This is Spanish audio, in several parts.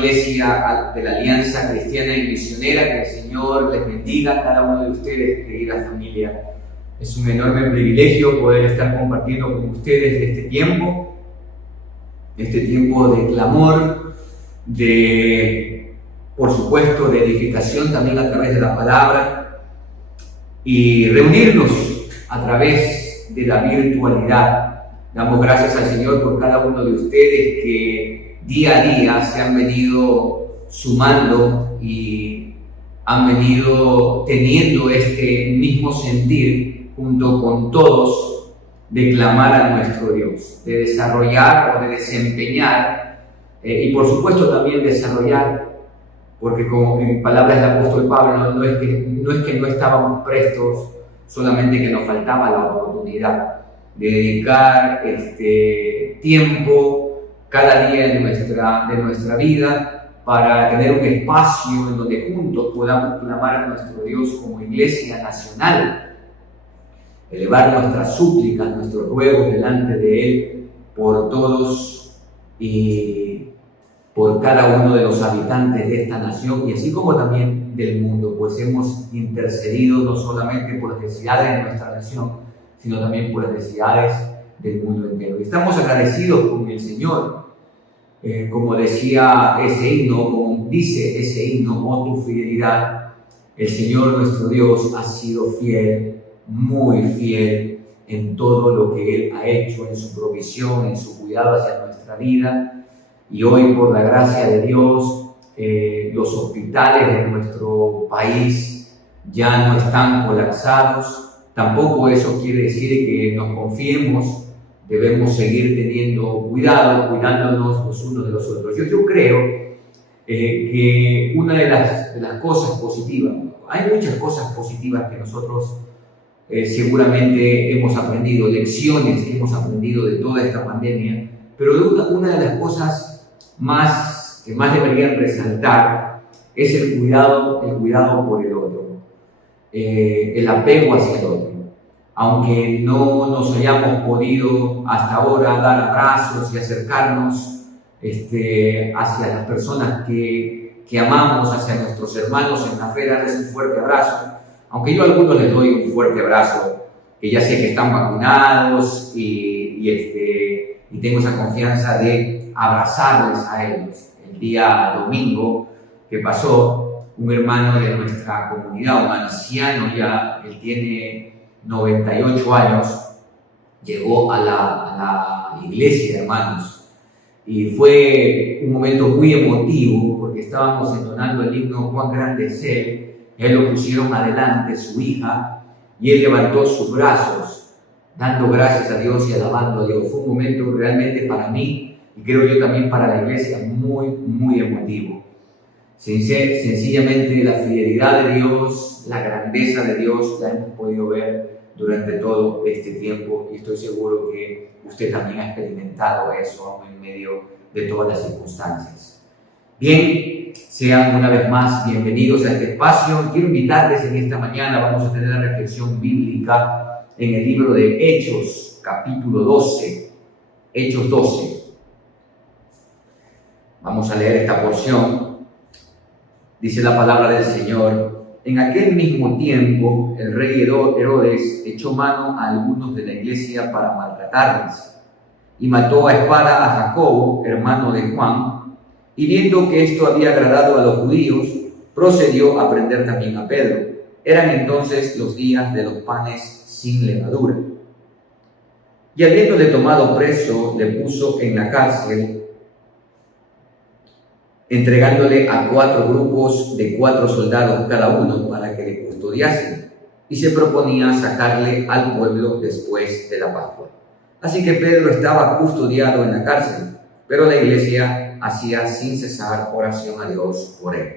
iglesia de la Alianza Cristiana y Misionera. Que el Señor les bendiga a cada uno de ustedes, querida familia. Es un enorme privilegio poder estar compartiendo con ustedes este tiempo de clamor, por supuesto, de edificación también a través de la palabra, y reunirnos a través de la virtualidad. Damos gracias al Señor por cada uno de ustedes que día a día se han venido sumando y han venido teniendo este mismo sentir junto con todos de clamar a nuestro Dios, de desarrollar o de desempeñar y por supuesto también desarrollar, porque como en palabras del apóstol Pablo, no es que no estábamos prestos, solamente que nos faltaba la oportunidad de dedicar tiempo cada día de nuestra vida para tener un espacio en donde juntos podamos clamar a nuestro Dios como iglesia nacional, elevar nuestras súplicas, nuestros ruegos delante de Él por todos y por cada uno de los habitantes de esta nación y así como también del mundo, pues hemos intercedido no solamente por las necesidades de nuestra nación, sino también por las necesidades del mundo entero. Estamos agradecidos con el Señor, como decía ese himno, como dice ese himno, oh tu fidelidad, el Señor nuestro Dios ha sido fiel, muy fiel en todo lo que Él ha hecho, en su provisión, en su cuidado hacia nuestra vida, y hoy por la gracia de Dios, los hospitales de nuestro país ya no están colapsados. Tampoco eso quiere decir que nos confiemos, debemos seguir teniendo cuidado, cuidándonos los unos de los otros. Yo creo que una de las cosas positivas, hay muchas cosas positivas que nosotros seguramente hemos aprendido, lecciones que hemos aprendido de toda esta pandemia, pero una de las cosas que más deberían resaltar es el cuidado por el otro, el apego hacia el otro. Aunque no nos hayamos podido hasta ahora dar abrazos y acercarnos hacia las personas que amamos, hacia nuestros hermanos en la fe, darles un fuerte abrazo, aunque yo a algunos les doy un fuerte abrazo, que ya sé que están vacunados y tengo esa confianza de abrazarles a ellos. El día domingo que pasó, un hermano de nuestra comunidad, un anciano ya, él tiene 98 años, llegó a la iglesia, hermanos, y fue un momento muy emotivo porque estábamos entonando el himno Cuán grande es Él, él lo pusieron adelante, su hija, y él levantó sus brazos, dando gracias a Dios y alabando a Dios. Fue un momento realmente para mí, y creo yo también para la iglesia, muy, muy emotivo. Sencillamente la fidelidad de Dios, la grandeza de Dios la hemos podido ver durante todo este tiempo y estoy seguro que usted también ha experimentado eso aún en medio de todas las circunstancias. Bien, sean una vez más bienvenidos a este espacio. Quiero invitarles en esta mañana, vamos a tener la reflexión bíblica en el libro de Hechos, capítulo 12, Hechos 12. Vamos a leer esta porción. Dice la palabra del Señor: en aquel mismo tiempo, el rey Herodes echó mano a algunos de la iglesia para maltratarles, y mató a espada a Jacobo, hermano de Juan, y viendo que esto había agradado a los judíos, procedió a prender también a Pedro. Eran entonces los días de los panes sin levadura. Y habiéndole tomado preso, le puso en la cárcel, entregándole a 4 grupos de 4 soldados cada uno para que le custodiasen, y se proponía sacarle al pueblo después de la Pascua. Así que Pedro estaba custodiado en la cárcel, pero la iglesia hacía sin cesar oración a Dios por él.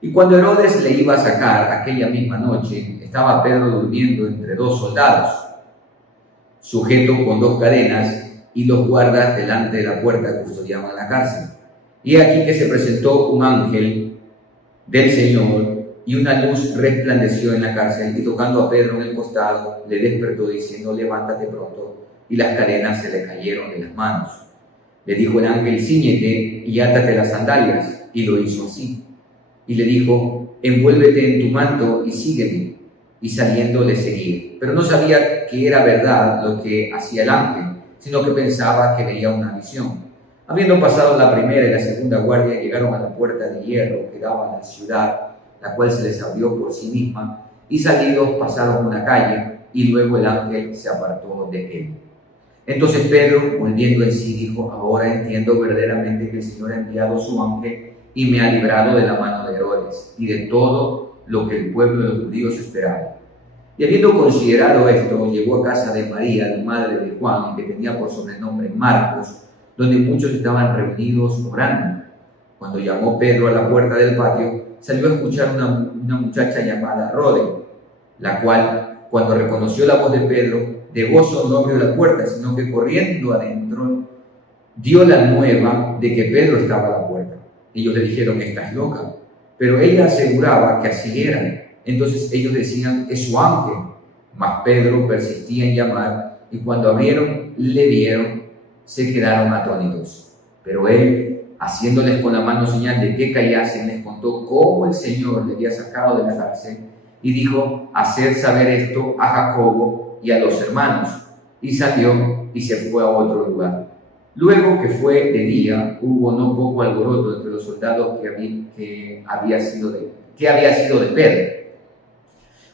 Y cuando Herodes le iba a sacar aquella misma noche, estaba Pedro durmiendo entre 2 soldados, sujeto con 2 cadenas, y los guardas delante de la puerta custodiaban la cárcel. Y aquí que se presentó un ángel del Señor, y una luz resplandeció en la cárcel, y tocando a Pedro en el costado, le despertó diciendo: levántate pronto. Y las cadenas se le cayeron de las manos. Le dijo el ángel: cíñete y átate las sandalias. Y lo hizo así. Y le dijo: envuélvete en tu manto y sígueme. Y saliendo le seguía. Pero no sabía que era verdad lo que hacía el ángel, sino que pensaba que veía una visión. Habiendo pasado la primera y la segunda guardia, llegaron a la puerta de hierro que daba a la ciudad, la cual se les abrió por sí misma, y salidos pasaron una calle, y luego el ángel se apartó de él. Entonces Pedro, volviendo en sí, dijo: ahora entiendo verdaderamente que el Señor ha enviado su ángel y me ha librado de la mano de Herodes y de todo lo que el pueblo de los judíos esperaba. Y habiendo considerado esto, llegó a casa de María, la madre de Juan, que tenía por sobrenombre Marcos, donde muchos estaban reunidos orando. Cuando llamó Pedro a la puerta del patio, salió a escuchar una muchacha llamada Rode, la cual, cuando reconoció la voz de Pedro, de gozo no abrió la puerta, sino que corriendo adentro, dio la nueva de que Pedro estaba a la puerta. Ellos le dijeron: estás loca. Pero ella aseguraba que así era. Entonces ellos decían: es su ángel. Mas Pedro persistía en llamar, y cuando abrieron, le vieron, se quedaron atónitos. Pero él, haciéndoles con la mano señal de que callasen, les contó cómo el Señor le había sacado de la cárcel, y dijo: haced saber esto a Jacobo y a los hermanos. Y salió y se fue a otro lugar. Luego que fue de día, hubo no poco alboroto entre los soldados que había sido de Pedro.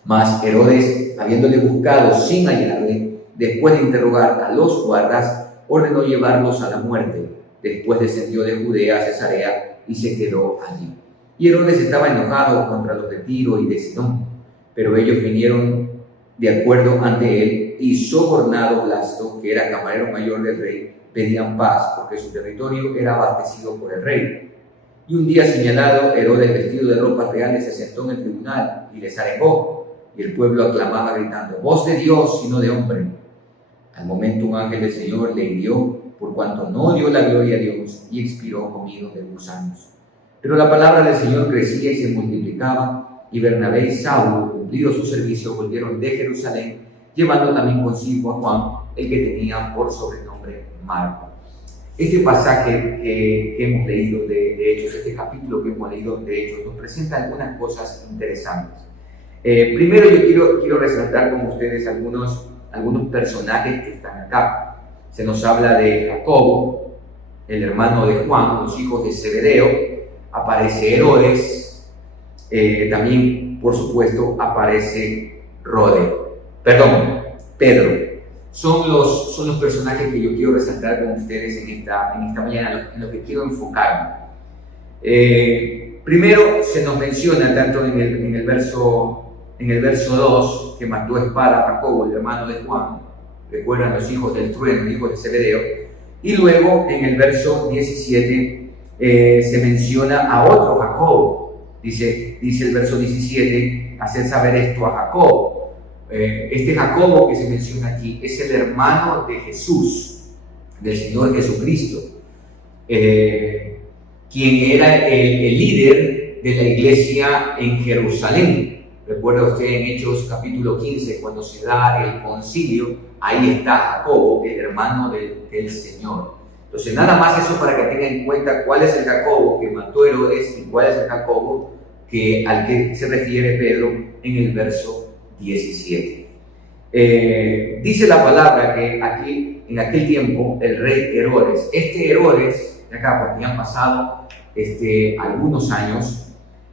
Mas Herodes, habiéndole buscado sin hallarle, después de interrogar a los guardas, ordenó llevarlos a la muerte. Después descendió de Judea a Cesarea y se quedó allí. Y Herodes estaba enojado contra los de Tiro y de Sidón, pero ellos vinieron de acuerdo ante él, y sobornado Blasto, que era camarero mayor del rey, pedían paz, porque su territorio era abastecido por el rey. Y un día señalado, Herodes, vestido de ropas reales, se sentó en el tribunal y les arengó, y el pueblo aclamaba gritando: voz de Dios y no de hombre. Al momento un ángel del Señor le hirió, por cuanto no dio la gloria a Dios, y expiró comido de gusanos. Pero la palabra del Señor crecía y se multiplicaba, y Bernabé y Saulo, cumplido su servicio, volvieron de Jerusalén, llevando también consigo a Juan, el que tenía por sobrenombre Marcos. Este pasaje que hemos leído de Hechos, este capítulo que hemos leído de Hechos, nos presenta algunas cosas interesantes. Primero yo quiero resaltar con ustedes algunos personajes que están acá. Se nos habla de Jacobo, el hermano de Juan, los hijos de Zebedeo. Aparece Herodes, también por supuesto aparece Pedro. Son los personajes que yo quiero resaltar con ustedes en esta mañana, en lo que quiero enfocarme. Primero se nos menciona tanto en el verso 2 que mató a espada a Jacobo, el hermano de Juan. Recuerdan los hijos del trueno, hijos de Zebedeo. Y luego en el verso 17 se menciona a otro Jacobo. Dice el verso 17: hacer saber esto a Jacobo. Este Jacobo que se menciona aquí es el hermano de Jesús, del Señor Jesucristo, quien era el líder de la iglesia en Jerusalén. Recuerda usted en Hechos capítulo 15, cuando se da el concilio, ahí está Jacobo, el hermano del Señor. Entonces, nada más eso para que tengan en cuenta cuál es el Jacobo que mató Herodes y cuál es el Jacobo al que se refiere Pedro en el verso 17. Dice la palabra que aquí, en aquel tiempo, el rey Herodes, Herodes, de acá, porque ya han pasado algunos años,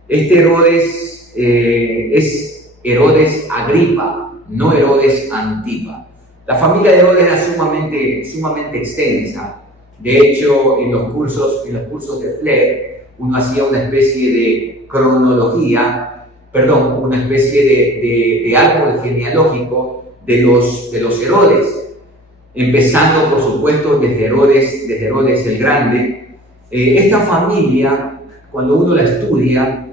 Herodes es Herodes Agripa, no Herodes Antipa. La familia de Herodes era sumamente extensa. De hecho, en los cursos de FLER, uno hacía una especie de cronología, una especie de árbol genealógico de los Herodes, empezando por supuesto desde Herodes el Grande. Esta familia, cuando uno la estudia,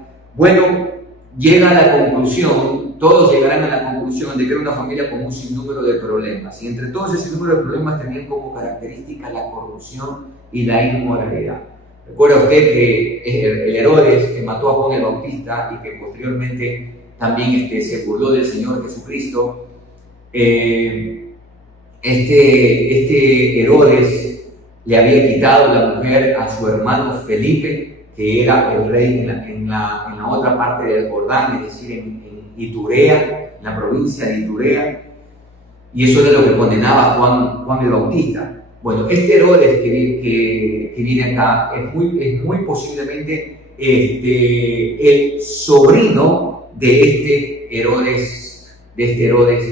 llega a la conclusión, todos llegarán a la conclusión de que era una familia con un sinnúmero de problemas, y entre todos ese sinnúmero de problemas tenían como característica la corrupción y la inmoralidad. Recuerda usted que el Herodes que mató a Juan el Bautista y que posteriormente también se burló del Señor Jesucristo, Herodes le había quitado la mujer a su hermano Felipe, que era el rey en la otra parte del Jordán, es decir, en Iturea, en la provincia de Iturea, y eso era lo que condenaba a Juan el Bautista. Bueno, este Herodes que viene acá es muy posiblemente el sobrino de este Herodes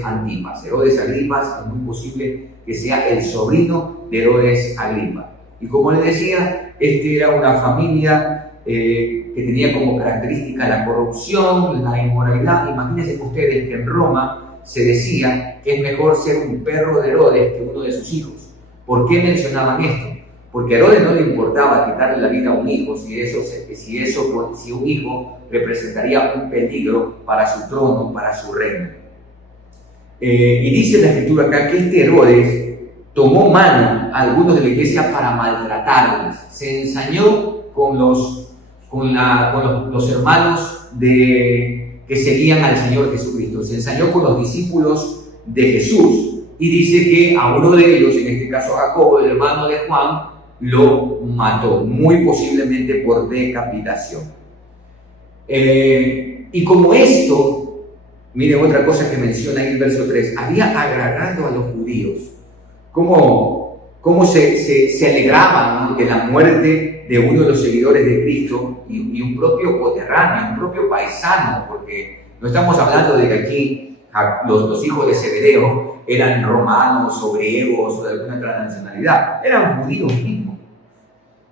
Antipas. Herodes Agripas es muy posible que sea el sobrino de Herodes Agripa. Y como les decía, era una familia que tenía como característica la corrupción, la inmoralidad. Imagínense ustedes que en Roma se decía que es mejor ser un perro de Herodes que uno de sus hijos. ¿Por qué mencionaban esto? Porque a Herodes no le importaba quitarle la vida a un hijo si un hijo representaría un peligro para su trono, para su reino. Y dice la escritura acá que este Herodes tomó mano a algunos de la iglesia para maltratarlos. Se ensañó con los hermanos que seguían al Señor Jesucristo. Se ensañó con los discípulos de Jesús. Y dice que a uno de ellos, en este caso a Jacobo, el hermano de Juan, lo mató, muy posiblemente por decapitación. Y como esto, miren otra cosa que menciona en el verso 3, había agradado a los judíos, cómo se alegraban, ¿no?, de la muerte de uno de los seguidores de Cristo y un propio coterráneo, un propio paisano, porque no estamos hablando de que aquí los hijos de Zebedeo eran romanos o griegos o de alguna otra nacionalidad, eran judíos mismos.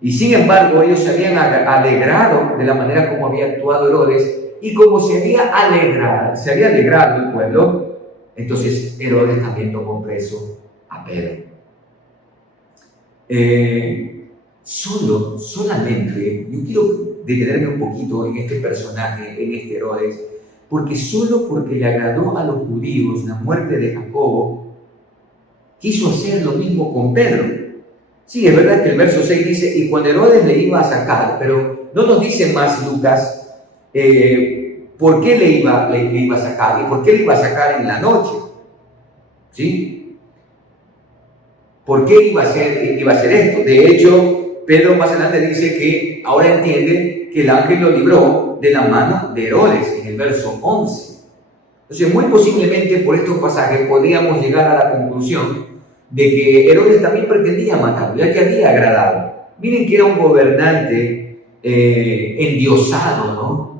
Y sin embargo, ellos se habían alegrado de la manera como había actuado Herodes, y como se había alegrado el pueblo, entonces Herodes también tomó preso a Pedro. Solamente, yo quiero detenerme un poquito en este personaje, en este Herodes, porque solo porque le agradó a los judíos la muerte de Jacobo, quiso hacer lo mismo con Pedro. Sí, es verdad que el verso 6 dice, y cuando Herodes le iba a sacar, pero no nos dice más Lucas por qué le iba a sacar y por qué le iba a sacar en la noche. ¿Sí? ¿Por qué iba a hacer esto? De hecho, Pedro más adelante dice que ahora entiende que el ángel lo libró de la mano de Herodes, en el verso 11. Entonces, muy posiblemente por estos pasajes podríamos llegar a la conclusión de que Herodes también pretendía matarlo, ya que había agradado. Miren que era un gobernante endiosado, ¿no?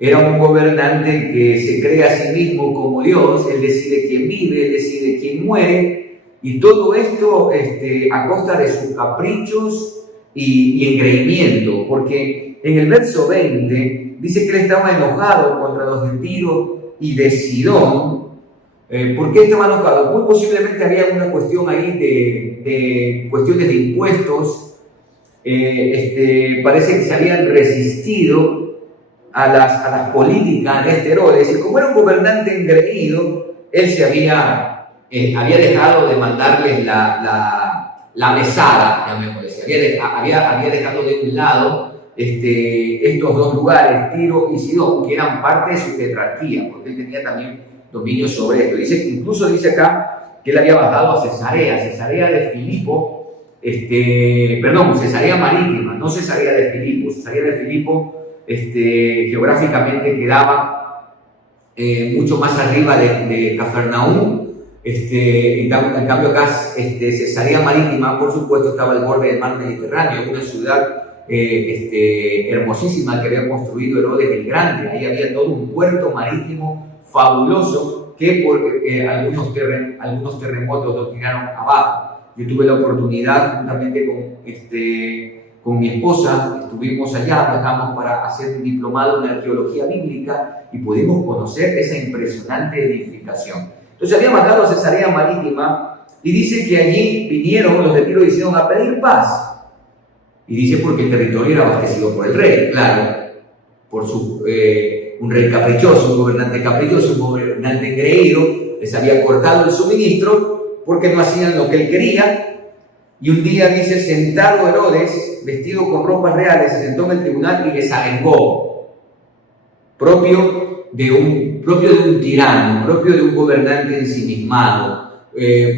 Era un gobernante que se cree a sí mismo como Dios. Él decide quién vive, él decide quién muere, y todo esto a costa de sus caprichos y engreimiento, porque en el verso 20 dice que él estaba enojado contra los de Tiro y de Sidón. ¿Por qué estaba enojado? Muy posiblemente había una cuestión ahí de cuestiones de impuestos. Parece que se habían resistido a las políticas de este Herodes, y como era un gobernante engreído, él se había dejado de mandarles la mesada, había dejado de un lado estos dos lugares, Tiro y Sidón, que eran parte de su tetrarquía, porque él tenía también dominio sobre esto. Incluso dice acá que él había bajado a Cesarea de Filipo, Cesarea Marítima, no Cesarea de Filipo. Cesarea de Filipo geográficamente quedaba mucho más arriba de Cafarnaúm. En cambio acá, Cesarea Marítima, por supuesto, estaba al borde del mar Mediterráneo, una ciudad hermosísima que había construido Herodes el Grande. Ahí había todo un puerto marítimo fabuloso que por algunos terremotos lo tiraron abajo. Yo tuve la oportunidad, juntamente con mi esposa, estuvimos allá, viajamos para hacer un diplomado en arqueología bíblica y pudimos conocer esa impresionante edificación. Entonces había bajado a Cesarea Marítima y dice que allí vinieron los de Tiro y Sidón a pedir paz. Y dice porque el territorio era abastecido por el rey, claro, por un rey caprichoso, un gobernante caprichoso, un gobernante engreído. Les había cortado el suministro porque no hacían lo que él quería. Y un día dice, sentado Herodes, vestido con ropas reales, se sentó en el tribunal y les arengó, propio de un tirano, propio de un gobernante ensimismado,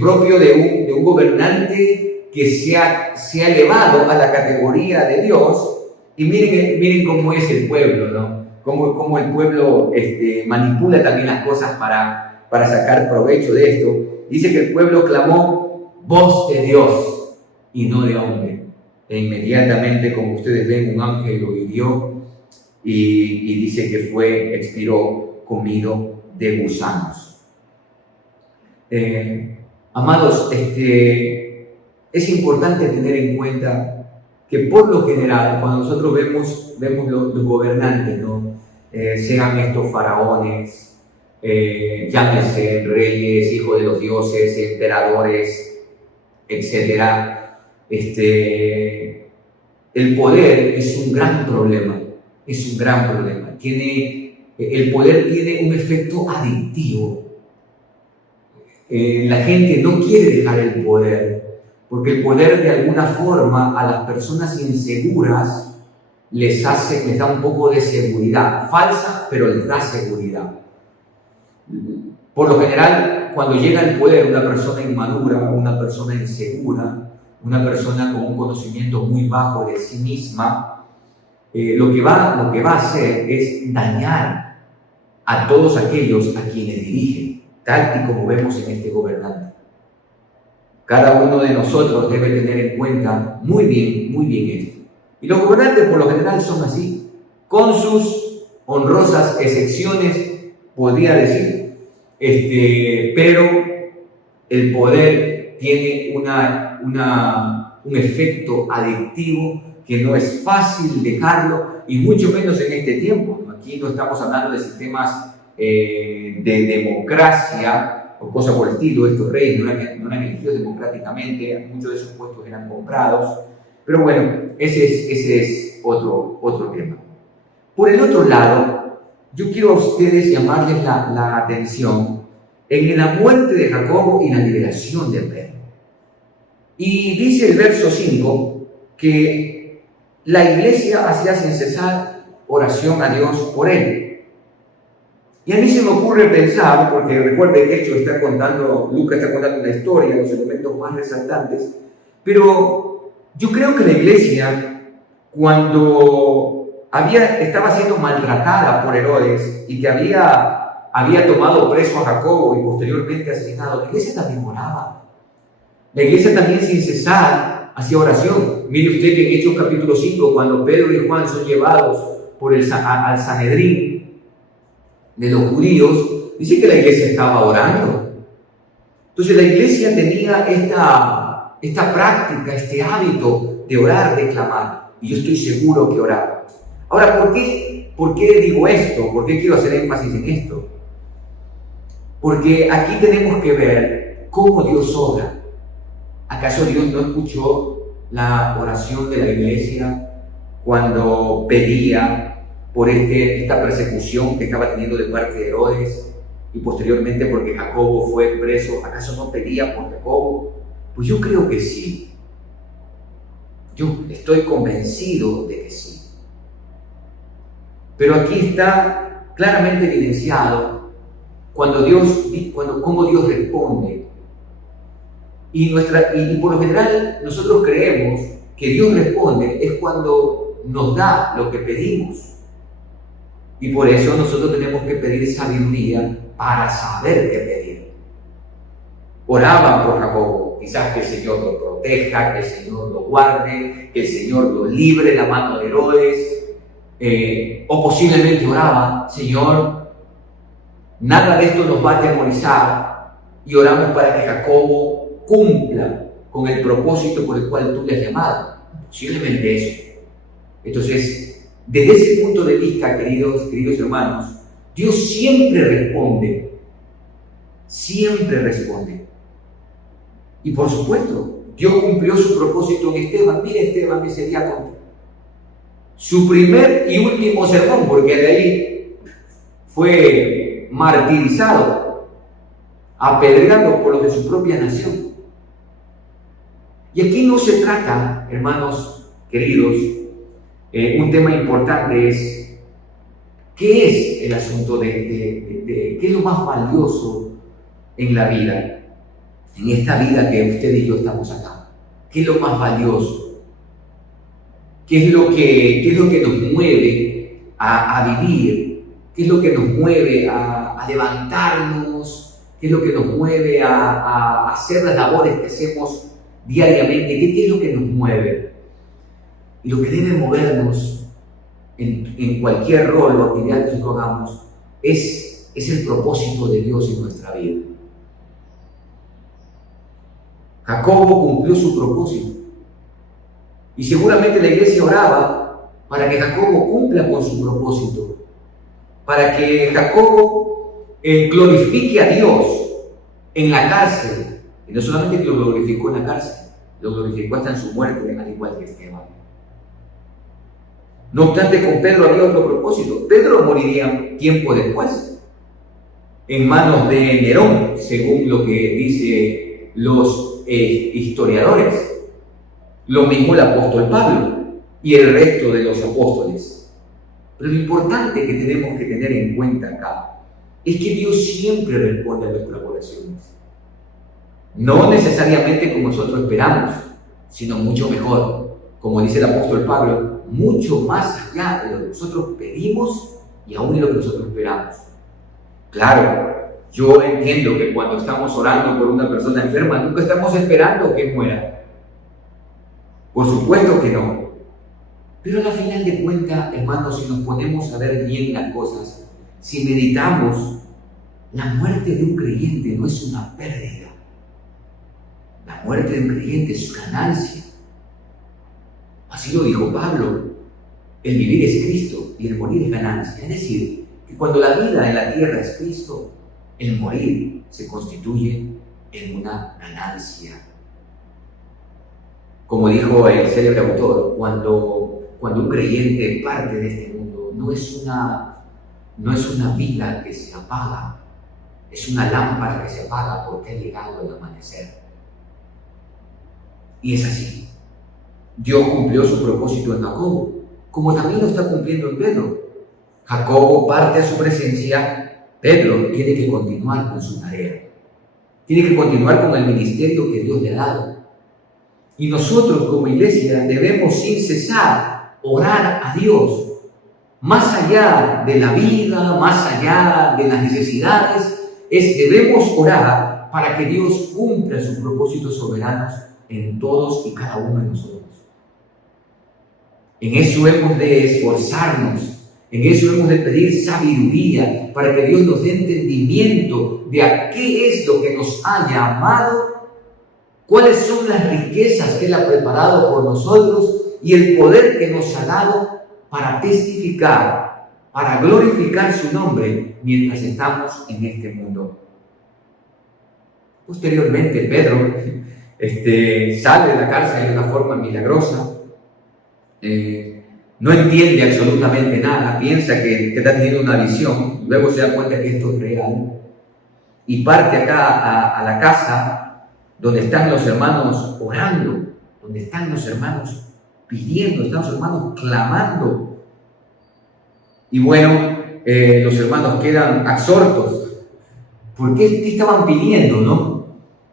propio de un gobernante que se ha elevado a la categoría de Dios. Y miren cómo es el pueblo, ¿no? Cómo el pueblo manipula también las cosas para sacar provecho de esto. Dice que el pueblo clamó voz de Dios y no de hombre. E inmediatamente, como ustedes ven, un ángel lo hirió y dice que expiró comido de gusanos. Amados, es importante tener en cuenta que por lo general, cuando nosotros vemos los gobernantes, ¿no? Sean estos faraones, llámese reyes, hijos de los dioses, emperadores, etc. El poder es un gran problema, el poder tiene un efecto adictivo. La gente no quiere dejar el poder, porque el poder de alguna forma a las personas inseguras les da un poco de seguridad, falsa, pero les da seguridad. Por lo general, cuando llega al poder una persona inmadura, una persona insegura, una persona con un conocimiento muy bajo de sí misma, lo que va a hacer es dañar a todos aquellos a quienes dirige, tal y como vemos en este gobernante. Cada uno de nosotros debe tener en cuenta muy bien esto. Y los gobernantes por lo general son así, con sus honrosas excepciones, podría decir, pero el poder tiene un efecto adictivo que no es fácil dejarlo, y mucho menos en este tiempo. Aquí no estamos hablando de sistemas de democracia o cosas por el estilo. Estos reyes no eran elegidos democráticamente, muchos de esos puestos eran comprados, pero bueno, ese es otro tema. Por el otro lado, yo quiero a ustedes llamarles la atención en la muerte de Jacobo y la liberación de Pedro. Y dice el verso 5 que la iglesia hacía sin cesar oración a Dios por él. Y a mí se me ocurre pensar, porque recuerde que Lucas está contando una historia, los elementos más resaltantes, pero yo creo que la iglesia, cuando estaba siendo maltratada por Herodes y que había tomado preso a Jacobo y posteriormente asesinado, la iglesia también oraba. La iglesia también sin cesar hacía oración. Mire usted que en Hechos capítulo 5, cuando Pedro y Juan son llevados al Sanedrín de los judíos, dice que la iglesia estaba orando. Entonces la iglesia tenía esta práctica, este hábito de orar, de clamar, y yo estoy seguro que oraba. Ahora, ¿por qué digo esto? ¿Por qué quiero hacer énfasis en esto? Porque aquí tenemos que ver cómo Dios obra. ¿Acaso Dios no escuchó la oración de la iglesia cuando pedía por esta persecución que estaba teniendo de parte de Herodes, y posteriormente porque Jacobo fue preso? ¿Acaso no pedía por Jacobo? Pues yo creo que sí. Yo estoy convencido de que sí. Pero aquí está claramente evidenciado cómo Dios responde. Y por lo general nosotros creemos que Dios responde es cuando nos da lo que pedimos. Y por eso nosotros tenemos que pedir sabiduría para saber qué pedir. Oraban por Jacobo, quizás que el Señor lo proteja, que el Señor lo guarde, que el Señor lo libre de la mano de Herodes, o posiblemente oraban: Señor, nada de esto nos va a atemorizar, y oramos para que Jacobo cumpla con el propósito por el cual tú le has llamado. Posiblemente eso. Entonces, desde ese punto de vista, queridos hermanos, Dios siempre responde. Siempre responde. Y por supuesto, Dios cumplió su propósito en Esteban. Mire Esteban ese diácono. Su primer y último sermón, porque de ahí fue martirizado, apedreado por los de su propia nación. Y aquí no se trata, hermanos queridos, un tema importante es: ¿qué es el asunto qué es lo más valioso en la vida? En esta vida que usted y yo estamos acá. ¿Qué es lo más valioso? ¿Qué es lo que nos mueve a vivir? ¿Qué es lo que nos mueve a levantarnos? ¿Qué es lo que nos mueve a hacer las labores que hacemos diariamente? ¿Qué es lo que nos mueve? Y lo que debe movernos en cualquier rol o actividad que nosotros hagamos es el propósito de Dios en nuestra vida. Jacobo cumplió su propósito. Y seguramente la iglesia oraba para que Jacobo cumpla con su propósito, para que Jacobo glorifique a Dios en la cárcel. Y no solamente que lo glorificó en la cárcel, lo glorificó hasta en su muerte, al igual que Esteban. No obstante, con Pedro había otro propósito. Pedro moriría tiempo después, en manos de Nerón, según lo que dicen los historiadores. Lo mismo el apóstol Pablo y el resto de los apóstoles. Pero lo importante que tenemos que tener en cuenta acá es que Dios siempre responde a nuestras oraciones. No necesariamente como nosotros esperamos, sino mucho mejor. Como dice el apóstol Pablo, mucho más allá de lo que nosotros pedimos y aún de lo que nosotros esperamos. Claro, yo entiendo que cuando estamos orando por una persona enferma, nunca estamos esperando que muera. Por supuesto que no. Pero al final de cuentas, hermanos, si nos ponemos a ver bien las cosas, si meditamos, la muerte de un creyente no es una pérdida. La muerte de un creyente es ganancia. Así lo dijo Pablo. El vivir es Cristo y el morir es ganancia. Es decir, que cuando la vida en la tierra es Cristo, el morir se constituye en una ganancia. Como dijo el célebre autor, cuando un creyente parte de este mundo, no es una vida que se apaga, es una lámpara que se apaga porque ha llegado el amanecer. Y es así. Dios cumplió su propósito en Jacobo, como también lo está cumpliendo en Pedro. Jacobo parte a su presencia, Pedro tiene que continuar con su tarea. Tiene que continuar con el ministerio que Dios le ha dado. Y nosotros como iglesia debemos sin cesar orar a Dios, más allá de la vida, más allá de las necesidades, debemos orar para que Dios cumpla sus propósitos soberanos en todos y cada uno de nosotros. En eso hemos de esforzarnos, en eso hemos de pedir sabiduría para que Dios nos dé entendimiento de a qué es lo que nos ha llamado, cuáles son las riquezas que Él ha preparado por nosotros y el poder que nos ha dado para testificar, para glorificar su nombre mientras estamos en este mundo. Posteriormente, Pedro sale de la cárcel de una forma milagrosa. No entiende absolutamente nada, piensa que está teniendo una visión, luego se da cuenta que esto es real y parte acá a la casa donde están los hermanos orando, donde están los hermanos pidiendo, están los hermanos clamando. Y bueno, los hermanos quedan absortos. ¿Por qué estaban pidiendo, no?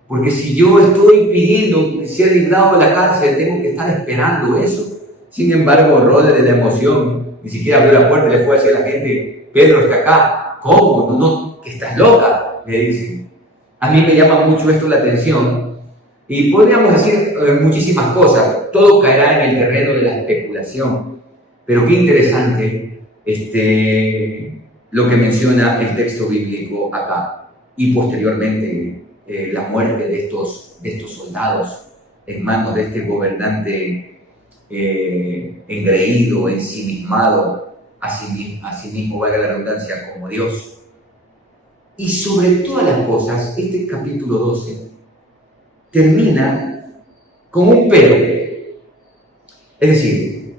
Porque si yo estoy pidiendo ser librado de la cárcel, tengo que estar esperando eso. Sin embargo, Rode de la emoción, ni siquiera abrió la puerta y le fue a decir a la gente, Pedro está acá. ¿Cómo? No, que estás loca, le dicen. A mí me llama mucho esto la atención y podríamos decir muchísimas cosas. Todo caerá en el terreno de la especulación. Pero qué interesante lo que menciona el texto bíblico acá. Y posteriormente la muerte de estos soldados en manos de este gobernante engreído, ensimismado, a sí mismo, valga la redundancia, como Dios. Y sobre todas las cosas, este capítulo 12 termina con un pero. Es decir,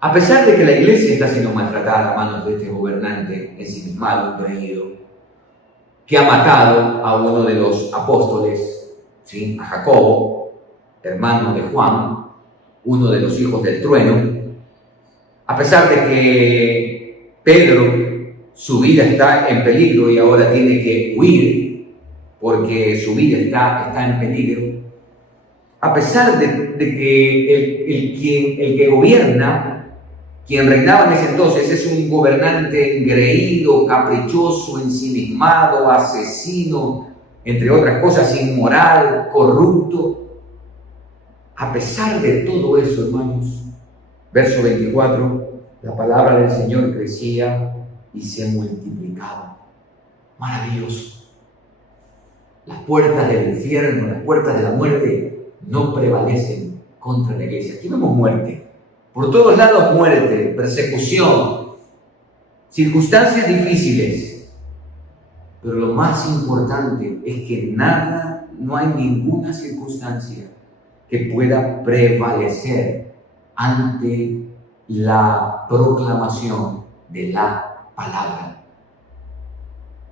a pesar de que la iglesia está siendo maltratada a manos de este gobernante ensimismado, engreído, que ha matado a uno de los apóstoles, ¿sí?, a Jacobo, hermano de Juan, uno de los hijos del trueno, a pesar de que Pedro, su vida está en peligro y ahora tiene que huir porque su vida está en peligro, a pesar de que el que gobierna, quien reinaba en ese entonces, es un gobernante engreído, caprichoso, ensimismado, asesino, entre otras cosas, inmoral, corrupto. A pesar de todo eso, hermanos, verso 24, la palabra del Señor crecía y se multiplicaba. Maravilloso. Las puertas del infierno, las puertas de la muerte no prevalecen contra la iglesia. Aquí vemos muerte. Por todos lados muerte, persecución, circunstancias difíciles. Pero lo más importante es que no hay ninguna circunstancia que pueda prevalecer ante la proclamación de la palabra.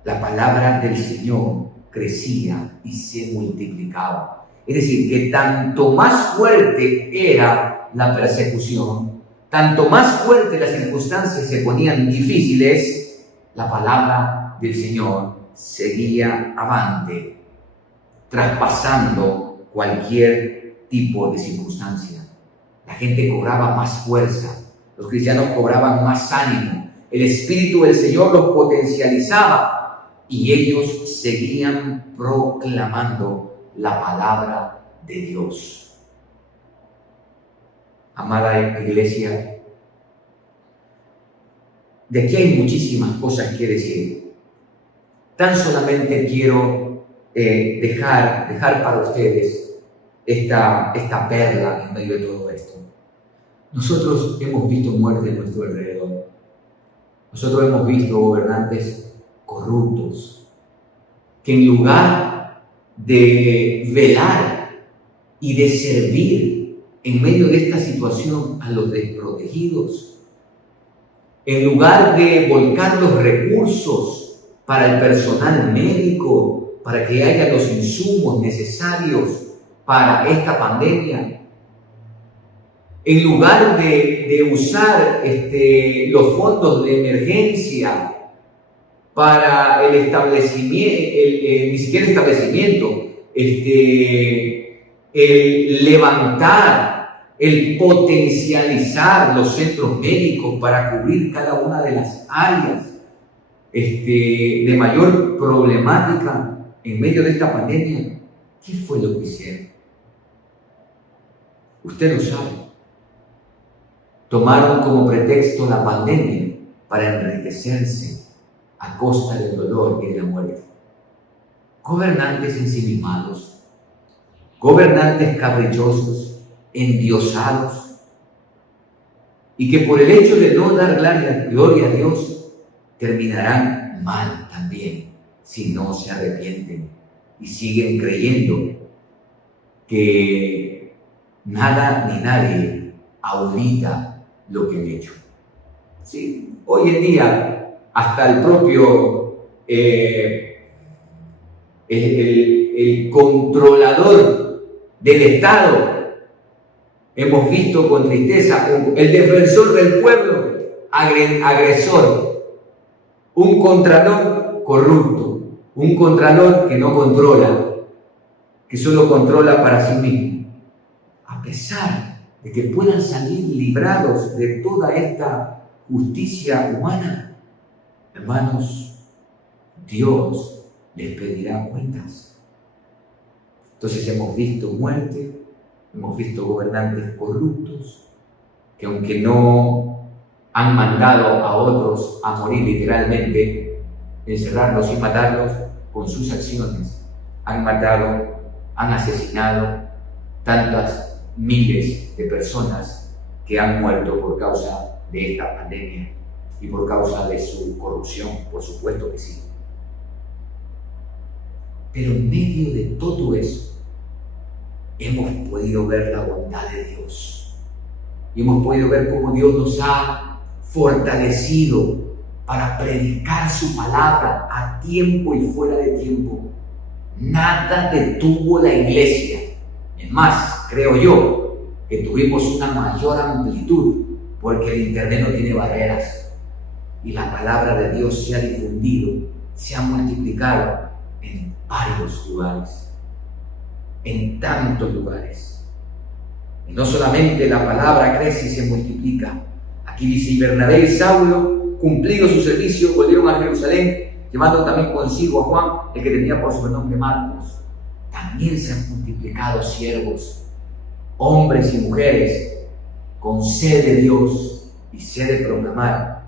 La palabra del Señor crecía y se multiplicaba. Es decir, que tanto más fuerte era la persecución, tanto más fuerte las circunstancias se ponían difíciles, la palabra del Señor seguía avante, traspasando cualquier tipo de circunstancia. La gente cobraba más fuerza, los cristianos cobraban más ánimo, el Espíritu del Señor los potencializaba y ellos seguían proclamando la palabra de Dios. Amada iglesia, de aquí hay muchísimas cosas que decir. Tan solamente quiero dejar para ustedes esta perla en medio de todo esto. Nosotros hemos visto muerte en nuestro alrededor. Nosotros hemos visto gobernantes corruptos que en lugar de velar y de servir en medio de esta situación a los desprotegidos, en lugar de volcar los recursos para el personal médico, para que haya los insumos necesarios para esta pandemia, en lugar de usar los fondos de emergencia para el establecimiento, ni siquiera establecimiento, el levantar, el potencializar los centros médicos para cubrir cada una de las áreas de mayor problemática en medio de esta pandemia. ¿Qué fue lo que hicieron? Usted lo sabe. Tomaron como pretexto la pandemia para enriquecerse a costa del dolor y de la muerte. Gobernantes ensimismados, gobernantes caprichosos, endiosados, y que por el hecho de no dar gloria a Dios, terminarán mal también si no se arrepienten y siguen creyendo que nada ni nadie audita lo que han hecho. Sí, hoy en día hasta el propio el controlador del Estado, hemos visto con tristeza, el defensor del pueblo, agresor, un contralor corrupto, un contralor que no controla, que solo controla para sí mismo. A pesar de que puedan salir librados de toda esta justicia humana, hermanos, Dios les pedirá cuentas. Entonces hemos visto muerte, hemos visto gobernantes corruptos, que aunque no han mandado a otros a morir literalmente, encerrarlos y matarlos, con sus acciones han matado, han asesinado tantas miles de personas que han muerto por causa de esta pandemia y por causa de su corrupción, por supuesto que sí. Pero en medio de todo eso, hemos podido ver la bondad de Dios. Y hemos podido ver cómo Dios nos ha fortalecido para predicar su palabra a tiempo y fuera de tiempo. Nada detuvo la iglesia. Es más, creo yo que tuvimos una mayor amplitud porque el internet no tiene barreras y la palabra de Dios se ha difundido, se ha multiplicado en varios lugares, en tantos lugares. Y no solamente la palabra crece y se multiplica. Aquí dice, y Bernabé y Saulo, cumplido su servicio, volvieron a Jerusalén, llevando también consigo a Juan, el que tenía por sobrenombre Marcos. También se han multiplicado siervos, hombres y mujeres, con sed de Dios y sed de proclamar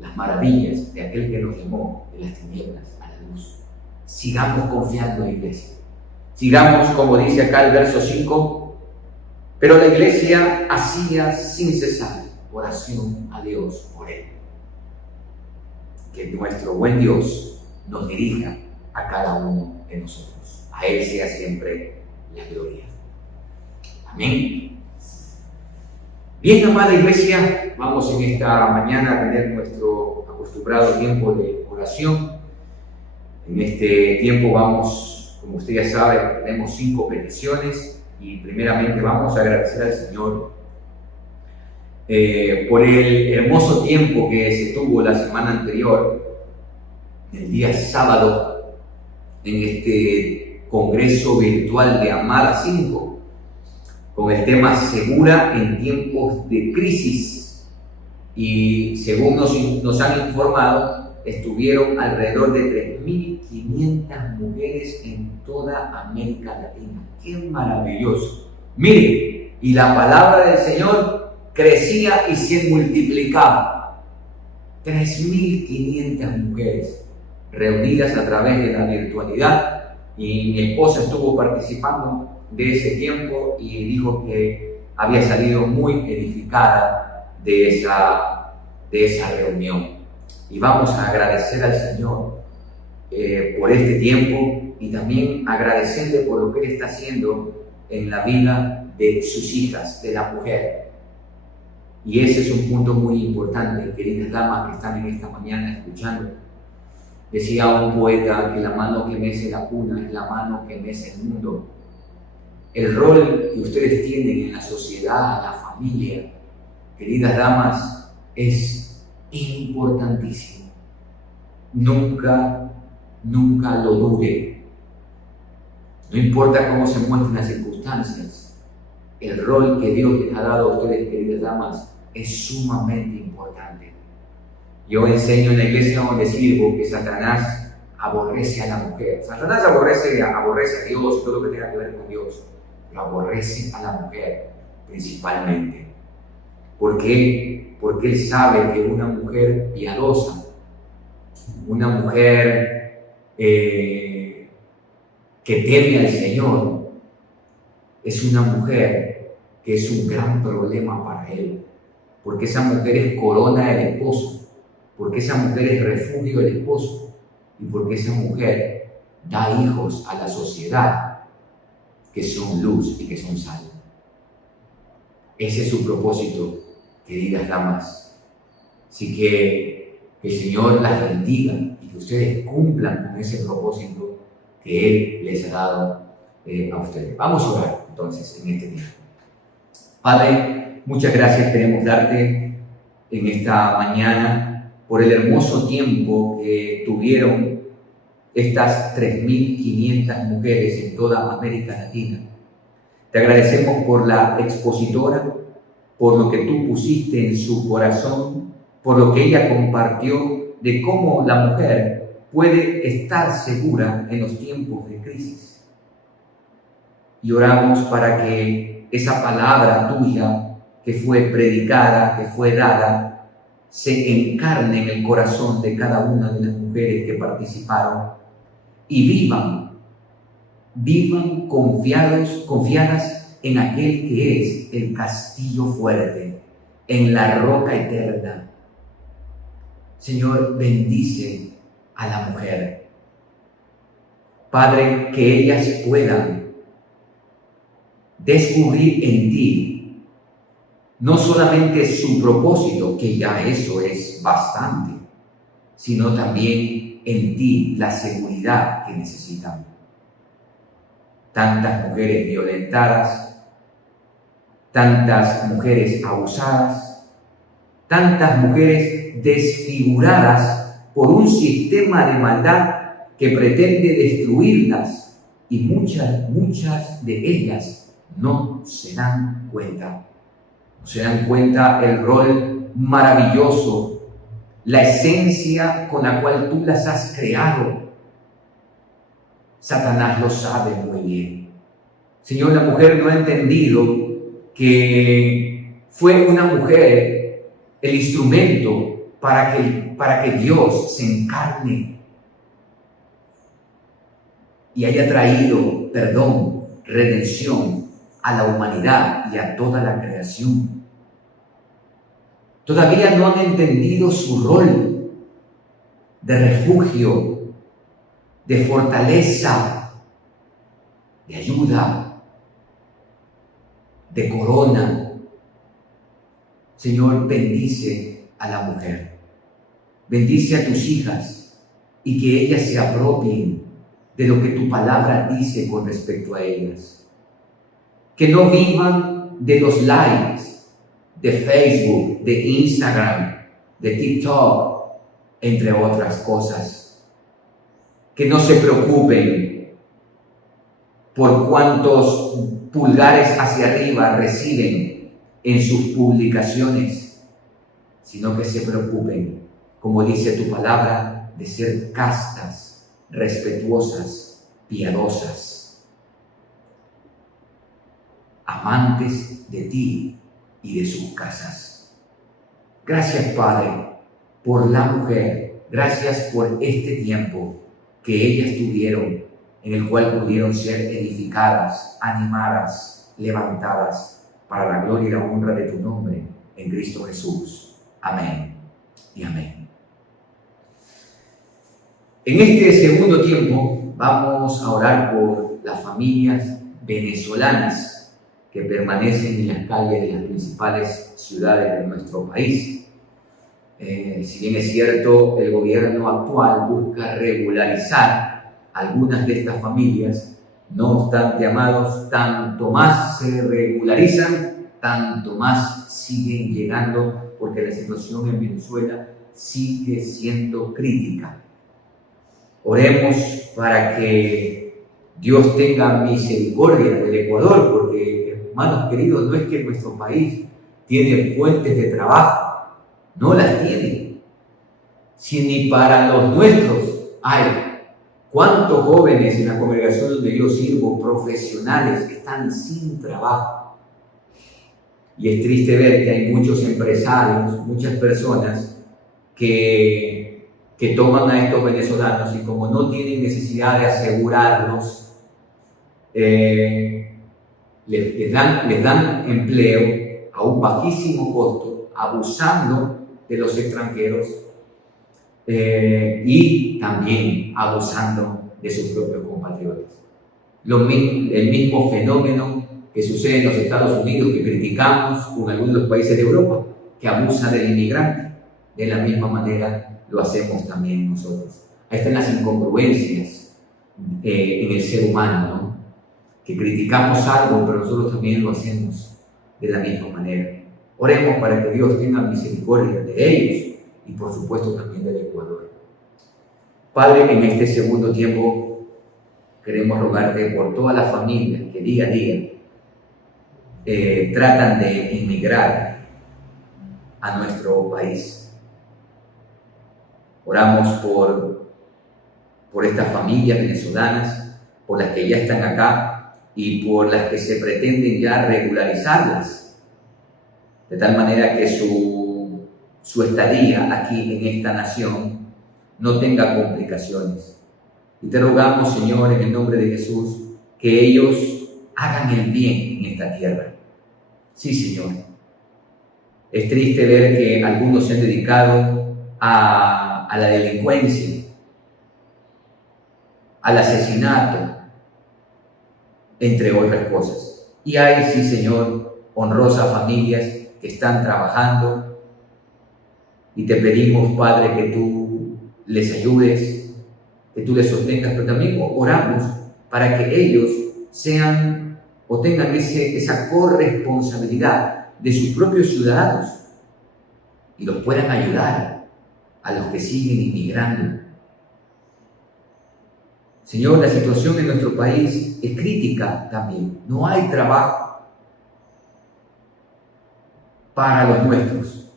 las maravillas de aquel que nos llamó de las tinieblas a la luz. Sigamos confiando en la iglesia. Sigamos, como dice acá el verso 5, pero la iglesia hacía sin cesar oración a Dios por él. Que nuestro buen Dios nos dirija a cada uno de nosotros. A él sea siempre la gloria. Amén. Bien, amada iglesia, vamos en esta mañana a tener nuestro acostumbrado tiempo de oración. En este tiempo vamos, como usted ya sabe, tenemos 5 peticiones y primeramente vamos a agradecer al Señor por el hermoso tiempo que se tuvo la semana anterior, el día sábado, en este congreso virtual de Amada 5, con el tema Segura en tiempos de crisis. Y según nos han informado, estuvieron alrededor de 3.500 mujeres en toda América Latina. ¡Qué maravilloso! Miren, y la palabra del Señor crecía y se multiplicaba. 3.500 mujeres reunidas a través de la virtualidad, y mi esposa estuvo participando de ese tiempo y dijo que había salido muy edificada de esa reunión. Y vamos a agradecer al Señor por este tiempo y también agradecerle por lo que Él está haciendo en la vida de sus hijas, de la mujer. Y ese es un punto muy importante, queridas damas que están en esta mañana escuchando. Decía un poeta que la mano que mece la cuna es la mano que mece el mundo. El rol que ustedes tienen en la sociedad, en la familia, queridas damas, es importantísimo. Nunca lo dude. No importa cómo se muestren las circunstancias, el rol que Dios les ha dado a ustedes, queridas damas, es sumamente importante. Yo enseño en la iglesia donde sirvo que Satanás aborrece a la mujer. Satanás aborrece a Dios y todo lo que tenga que ver con Dios, pero aborrece a la mujer principalmente. ¿Por qué? Porque él sabe que una mujer piadosa, una mujer que teme al Señor, es una mujer que es un gran problema para él, porque esa mujer es corona del esposo, porque esa mujer es refugio del esposo y porque esa mujer da hijos a la sociedad que son luz y que son sal. Ese es su propósito, queridas damas. Así que el Señor las bendiga y que ustedes cumplan con ese propósito que Él les ha dado a ustedes. Vamos a orar entonces en este tiempo. Padre, muchas gracias queremos darte en esta mañana por el hermoso tiempo que tuvieron estas 3.500 mujeres en toda América Latina. Te agradecemos por la expositora, por lo que tú pusiste en su corazón, por lo que ella compartió de cómo la mujer puede estar segura en los tiempos de crisis. Y oramos para que esa palabra tuya que fue predicada, que fue dada, se encarne en el corazón de cada una de las mujeres que participaron y vivan confiadas en aquel que es el castillo fuerte, en la roca eterna. Señor, bendice a la mujer. Padre, que ellas puedan descubrir en ti no solamente su propósito, que ya eso es bastante, sino también en ti la seguridad que necesitan. Tantas mujeres violentadas, tantas mujeres abusadas, tantas mujeres desfiguradas por un sistema de maldad que pretende destruirlas, y muchas de ellas no se dan cuenta. No se dan cuenta el rol maravilloso, la esencia con la cual tú las has creado. Satanás lo sabe muy bien. Señor, la mujer no ha entendido que fue una mujer el instrumento para que Dios se encarne y haya traído perdón, redención a la humanidad y a toda la creación. Todavía no han entendido su rol de refugio, de fortaleza, de ayuda, de corona. Señor, bendice a la mujer, bendice a tus hijas y que ellas se apropien de lo que tu palabra dice con respecto a ellas. Que no vivan de los likes de Facebook, de Instagram, de TikTok, entre otras cosas. Que no se preocupen por cuántos pulgares hacia arriba reciben en sus publicaciones, sino que se preocupen, como dice tu palabra, de ser castas, respetuosas, piadosas, amantes de ti y de sus casas. Gracias, Padre, por la mujer. Gracias por este tiempo que ellas tuvieron, en el cual pudieron ser edificadas, animadas, levantadas para la gloria y la honra de tu nombre en Cristo Jesús. Amén y amén. En este segundo tiempo vamos a orar por las familias venezolanas que permanecen en las calles de las principales ciudades de nuestro país. Si bien es cierto, el gobierno actual busca regularizar algunas de estas familias, no obstante, amados, tanto más se regularizan, tanto más siguen llegando, porque la situación en Venezuela sigue siendo crítica. Oremos para que Dios tenga misericordia del Ecuador, porque, hermanos queridos, no es que nuestro país tiene fuentes de trabajo, no las tiene. Si ni para los nuestros hay. ¿Cuántos jóvenes en la congregación donde yo sirvo, profesionales, están sin trabajo? Y es triste ver que hay muchos empresarios, muchas personas que toman a estos venezolanos y como no tienen necesidad de asegurarlos, les dan empleo a un bajísimo costo, abusando de los extranjeros y también abusando de sus propios compatriotas. El mismo fenómeno que sucede en los Estados Unidos, que criticamos con algunos de los países de Europa, que abusan del inmigrante. De la misma manera lo hacemos también nosotros. Ahí están las incongruencias en el ser humano, ¿no? Que criticamos algo, pero nosotros también lo hacemos de la misma manera. Oremos para que Dios tenga misericordia de ellos y por supuesto también del Ecuador. Padre, en este segundo tiempo queremos rogarte por todas las familias que día a día tratan de emigrar a nuestro país. Oramos por estas familias venezolanas, por las que ya están acá y por las que se pretenden ya regularizarlas, de tal manera que su estadía aquí en esta nación no tenga complicaciones. Y te rogamos, Señor, en el nombre de Jesús, que ellos hagan el bien en esta tierra. Sí, Señor. Es triste ver que algunos se han dedicado a la delincuencia, al asesinato, entre otras cosas. Y hay, sí, Señor, honrosas familias que están trabajando y te pedimos, Padre, que tú les ayudes, que tú les sostengas, pero también oramos para que ellos sean o tengan esa corresponsabilidad de sus propios ciudadanos y los puedan ayudar a los que siguen inmigrando. Señor, la situación en nuestro país es crítica también. No hay trabajo para los nuestros.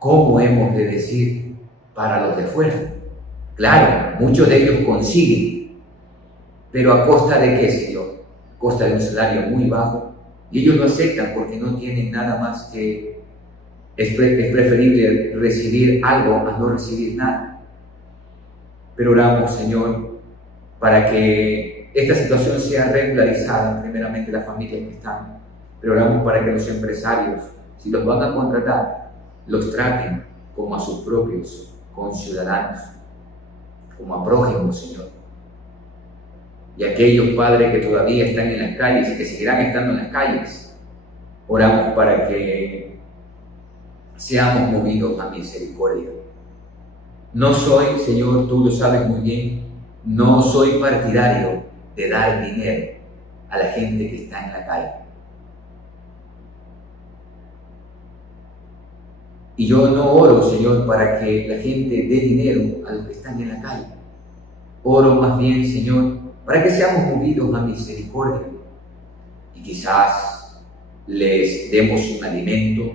¿Cómo hemos de decir para los de fuera? Claro, muchos de ellos consiguen, pero ¿a costa de qué, Señor? A costa de un salario muy bajo. Y ellos lo aceptan porque no tienen nada más que... Es preferible recibir algo a no recibir nada. Pero oramos, Señor, para que esta situación sea regularizada, primeramente las familias que están, pero oramos para que los empresarios, si los van a contratar, los traten como a sus propios conciudadanos, como a prójimos, Señor. Y aquellos padres que todavía están en las calles y que seguirán estando en las calles, oramos para que seamos movidos a misericordia. No soy, Señor, tú lo sabes muy bien, no soy partidario de dar dinero a la gente que está en la calle. Y yo no oro, Señor, para que la gente dé dinero a los que están en la calle. Oro más bien, Señor, para que seamos movidos a misericordia. Y quizás les demos un alimento.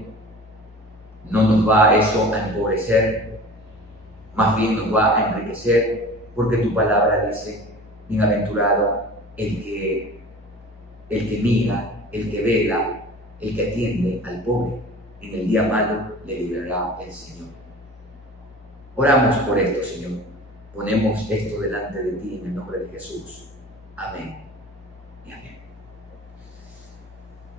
No nos va eso a empobrecer, más bien nos va a enriquecer, porque tu palabra dice, bienaventurado el que mira, el que vela, el que atiende al pobre. En el día malo le librará el Señor. Oramos por esto, Señor. Ponemos esto delante de ti en el nombre de Jesús. Amén y amén.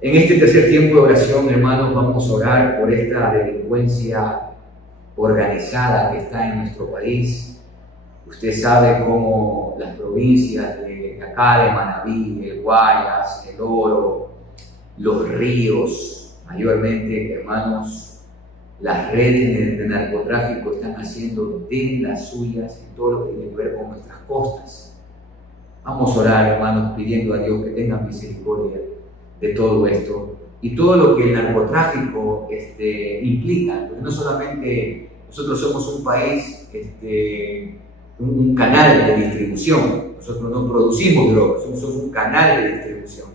En este tercer tiempo de oración, hermanos, vamos a orar por esta delincuencia organizada que está en nuestro país. Usted sabe cómo las provincias de acá, de Manabí, el Guayas, el Oro, los ríos, mayormente, hermanos, las redes de narcotráfico están haciendo de las suyas en todo lo que tiene que ver con nuestras costas. Vamos a orar, hermanos, pidiendo a Dios que tenga misericordia de todo esto y todo lo que el narcotráfico implica, porque no solamente nosotros somos un país, un canal de distribución, nosotros no producimos drogas, somos un canal de distribución,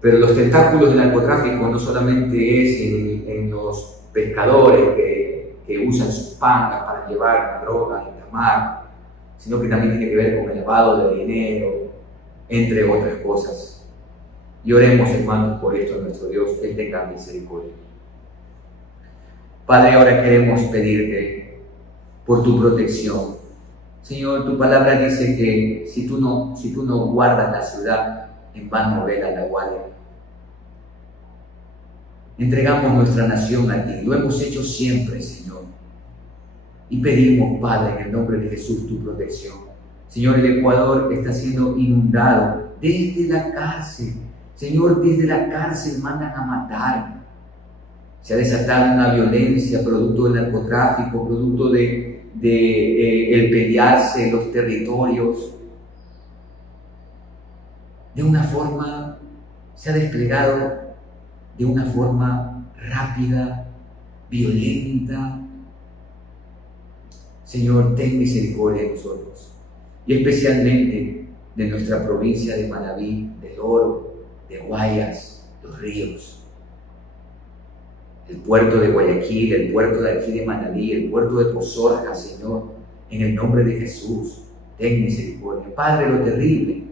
pero los tentáculos del narcotráfico no solamente es en los pescadores que usan sus pangas para llevar la droga en la mar, sino que también tiene que ver con el lavado de dinero, entre otras cosas. Y oremos, hermanos, por esto a nuestro Dios, que Él tenga misericordia. Padre, ahora queremos pedirte por tu protección. Señor, tu palabra dice que si tú no guardas la ciudad, en vano vela la guardia. Entregamos nuestra nación a ti, lo hemos hecho siempre, Señor. Y pedimos, Padre, en el nombre de Jesús, tu protección. Señor, el Ecuador está siendo inundado desde la cárcel. Señor, desde la cárcel mandan a matar. Se ha desatado una violencia producto del narcotráfico, producto de el pelearse los territorios. De una forma, se ha desplegado de una forma rápida, violenta. Señor, ten misericordia de nosotros, y especialmente de nuestra provincia de Manabí, del Oro, de Guayas, los ríos, el puerto de Guayaquil, el puerto de aquí de Manabí, el puerto de Pozorja, Señor, en el nombre de Jesús, ten misericordia. Padre, lo terrible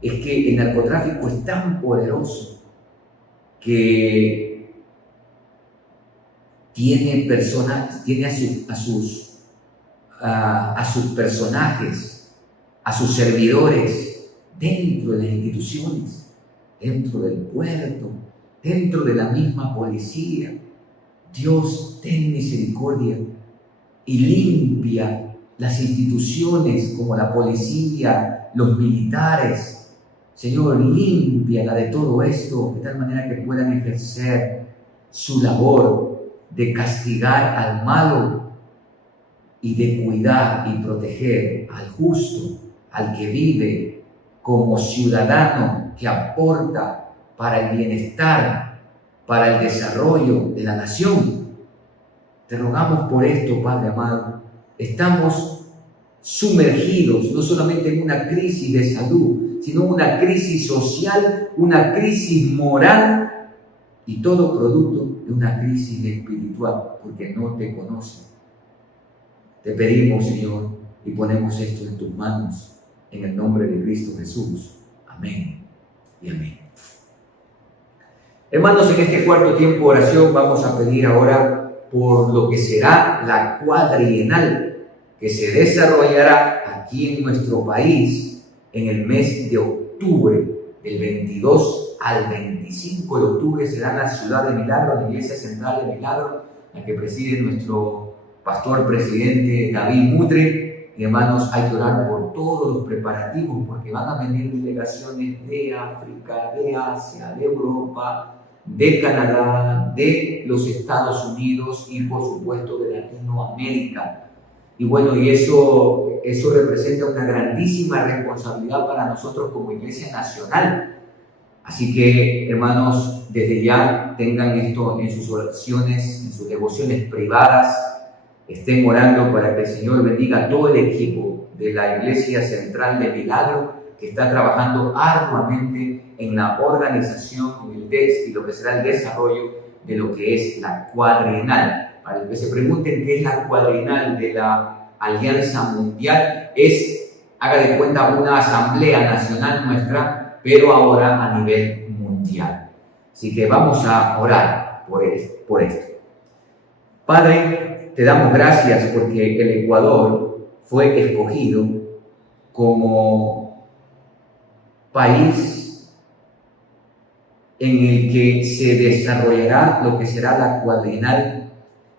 es que el narcotráfico es tan poderoso que tiene a sus personajes, a sus servidores dentro de las instituciones, dentro del puerto, dentro de la misma policía. Dios, ten misericordia y limpia las instituciones como la policía, los militares. Señor, límpiala de todo esto de tal manera que puedan ejercer su labor de castigar al malo y de cuidar y proteger al justo, al que vive como ciudadano que aporta para el bienestar, para el desarrollo de la nación. Te rogamos por esto, Padre amado. Estamos sumergidos no solamente en una crisis de salud, sino una crisis social, una crisis moral y todo producto de una crisis espiritual, porque no te conocen. Te pedimos, Señor, y ponemos esto en tus manos, en el nombre de Cristo Jesús. Amén y amén. Hermanos, en este cuarto tiempo de oración vamos a pedir ahora por lo que será la cuadrienal que se desarrollará aquí en nuestro país en el mes de octubre, del 22 al 25 de octubre. Será en la ciudad de Milagro, la Iglesia Central de Milagro, la que preside nuestro pastor presidente David Mutre. Y hermanos, hay que orar por todos los preparativos, porque van a venir delegaciones de África, de Asia, de Europa, de Canadá, de los Estados Unidos y por supuesto de Latinoamérica. Y bueno, y eso representa una grandísima responsabilidad para nosotros como Iglesia Nacional. Así que, hermanos, desde ya tengan esto en sus oraciones, en sus devociones privadas. Estén orando para que el Señor bendiga a todo el equipo de la Iglesia Central de Milagro, que está trabajando arduamente en la organización, en el y lo que será el desarrollo de lo que es la cuadrienal. Para los que se pregunten qué es la cuadrienal de la Alianza Mundial, haga de cuenta, una asamblea nacional nuestra, pero ahora a nivel mundial. Así que vamos a orar por esto. Padre, te damos gracias porque el Ecuador fue escogido como país en el que se desarrollará lo que será la cuadrienal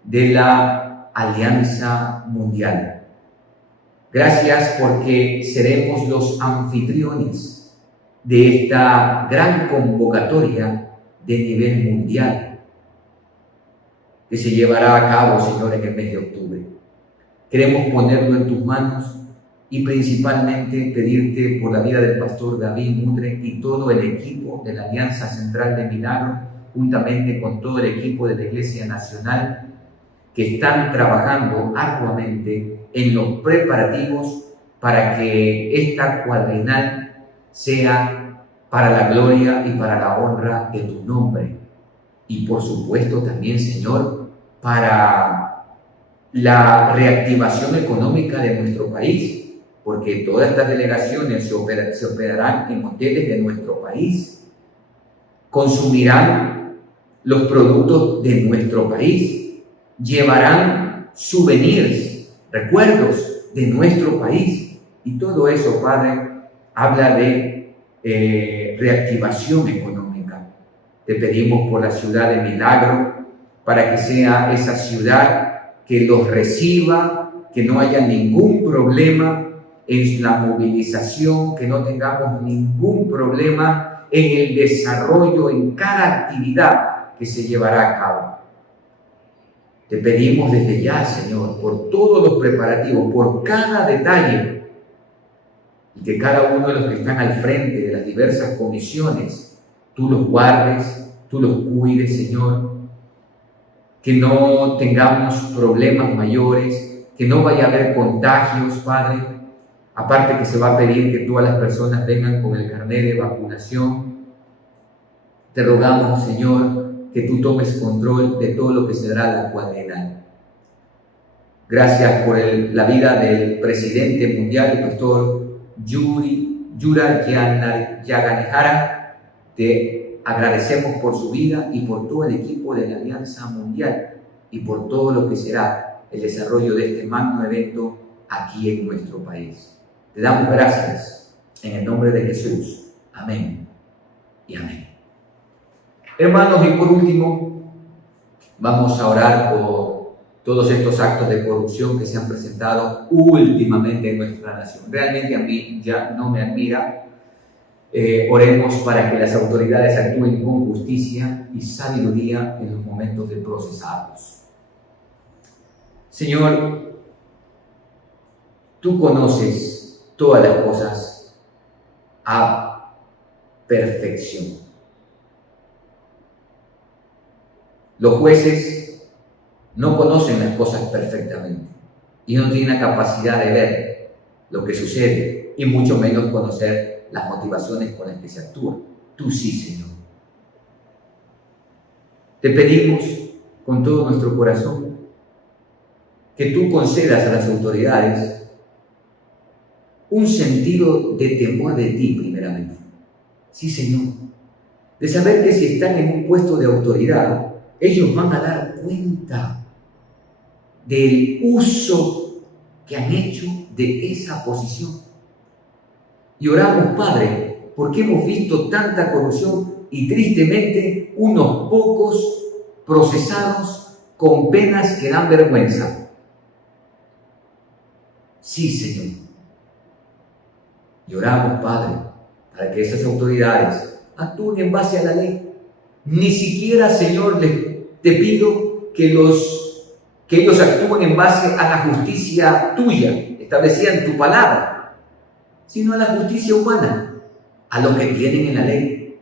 de la Alianza Mundial. Gracias porque seremos los anfitriones de esta gran convocatoria de nivel mundial que se llevará a cabo, Señor, en el mes de octubre. Queremos ponerlo en tus manos y principalmente pedirte por la vida del pastor David Mutre y todo el equipo de la Alianza Central de Milagro, juntamente con todo el equipo de la Iglesia Nacional, que están trabajando arduamente en los preparativos para que esta cuadrienal sea para la gloria y para la honra de tu nombre. Y por supuesto también, Señor, para la reactivación económica de nuestro país, porque todas estas delegaciones se hospedarán en hoteles de nuestro país, consumirán los productos de nuestro país, llevarán souvenirs, recuerdos de nuestro país, y todo eso, Padre, habla de reactivación económica. Te pedimos por la ciudad de Milagro, para que sea esa ciudad que los reciba, que no haya ningún problema en la movilización, que no tengamos ningún problema en el desarrollo, en cada actividad que se llevará a cabo. Te pedimos desde ya, Señor, por todos los preparativos, por cada detalle, y que cada uno de los que están al frente de las diversas comisiones, tú los guardes, tú los cuides, Señor, que no tengamos problemas mayores, que no vaya a haber contagios, Padre. Aparte que se va a pedir que todas las personas vengan con el carnet de vacunación. Te rogamos, Señor, que tú tomes control de todo lo que será la cuadrienal. Gracias por la vida del presidente mundial, el pastor Yura Yaganihara. Te agradecemos por su vida y por todo el equipo de la Alianza Mundial y por todo lo que será el desarrollo de este magno evento aquí en nuestro país. Te damos gracias en el nombre de Jesús. Amén y amén. Hermanos, y por último, vamos a orar por todos estos actos de corrupción que se han presentado últimamente en nuestra nación. Realmente a mí ya no me admira. Oremos para que las autoridades actúen con justicia y sabiduría en los momentos de procesarlos. Señor, tú conoces todas las cosas a perfección. Los jueces no conocen las cosas perfectamente y no tienen la capacidad de ver lo que sucede y mucho menos conocer las motivaciones con las que se actúa. Tú sí, Señor. Te pedimos con todo nuestro corazón que tú concedas a las autoridades un sentido de temor de ti primeramente. Sí, Señor. De saber que si están en un puesto de autoridad, ellos van a dar cuenta del uso que han hecho de esa posición. Y oramos, Padre, porque hemos visto tanta corrupción y tristemente unos pocos procesados con penas que dan vergüenza. Sí, Señor. Y oramos, Padre, para que esas autoridades actúen en base a la ley. Ni siquiera, Señor, te pido que ellos actúen en base a la justicia tuya, establecida en tu palabra, sino a la justicia humana, a lo que tienen en la ley.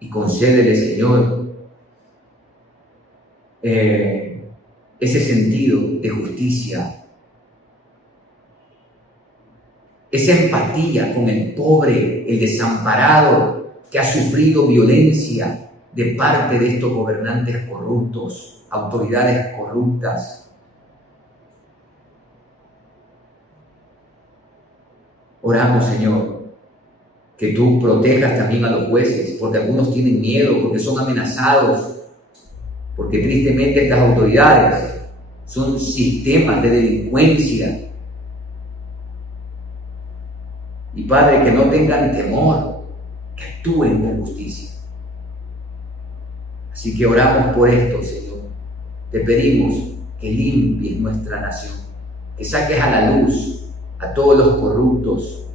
Y concédele, Señor, ese sentido de justicia, esa empatía con el pobre, el desamparado, que ha sufrido violencia de parte de estos gobernantes corruptos, autoridades corruptas. Oramos, Señor, que tú protejas también a los jueces, porque algunos tienen miedo, porque son amenazados, porque tristemente estas autoridades son sistemas de delincuencia. Y Padre, que no tengan temor, que actúen con justicia. Así que oramos por esto, Señor. Te pedimos que limpies nuestra nación, que saques a la luz a todos los corruptos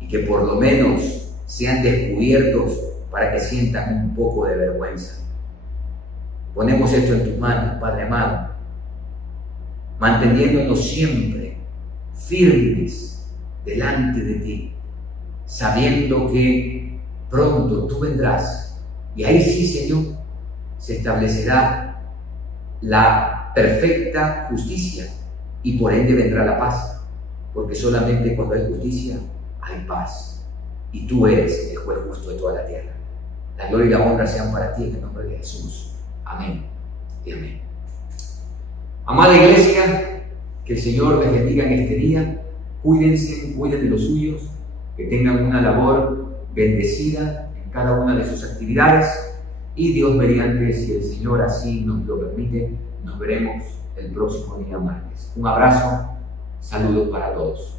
y que por lo menos sean descubiertos para que sientan un poco de vergüenza. Ponemos esto en tus manos, Padre amado, manteniéndonos siempre firmes delante de ti, sabiendo que pronto tú vendrás y ahí sí, Señor, se establecerá la perfecta justicia y por ende vendrá la paz, porque solamente cuando hay justicia hay paz y tú eres el juez justo de toda la tierra. La gloria y la honra sean para ti en el nombre de Jesús. Amén y amén. Amada iglesia, que el Señor les bendiga en este día. Cuídense, cuiden de los suyos, que tengan una labor bendecida en cada una de sus actividades y Dios mediante, si el Señor así nos lo permite, nos veremos el próximo día martes. Un abrazo, saludos para todos.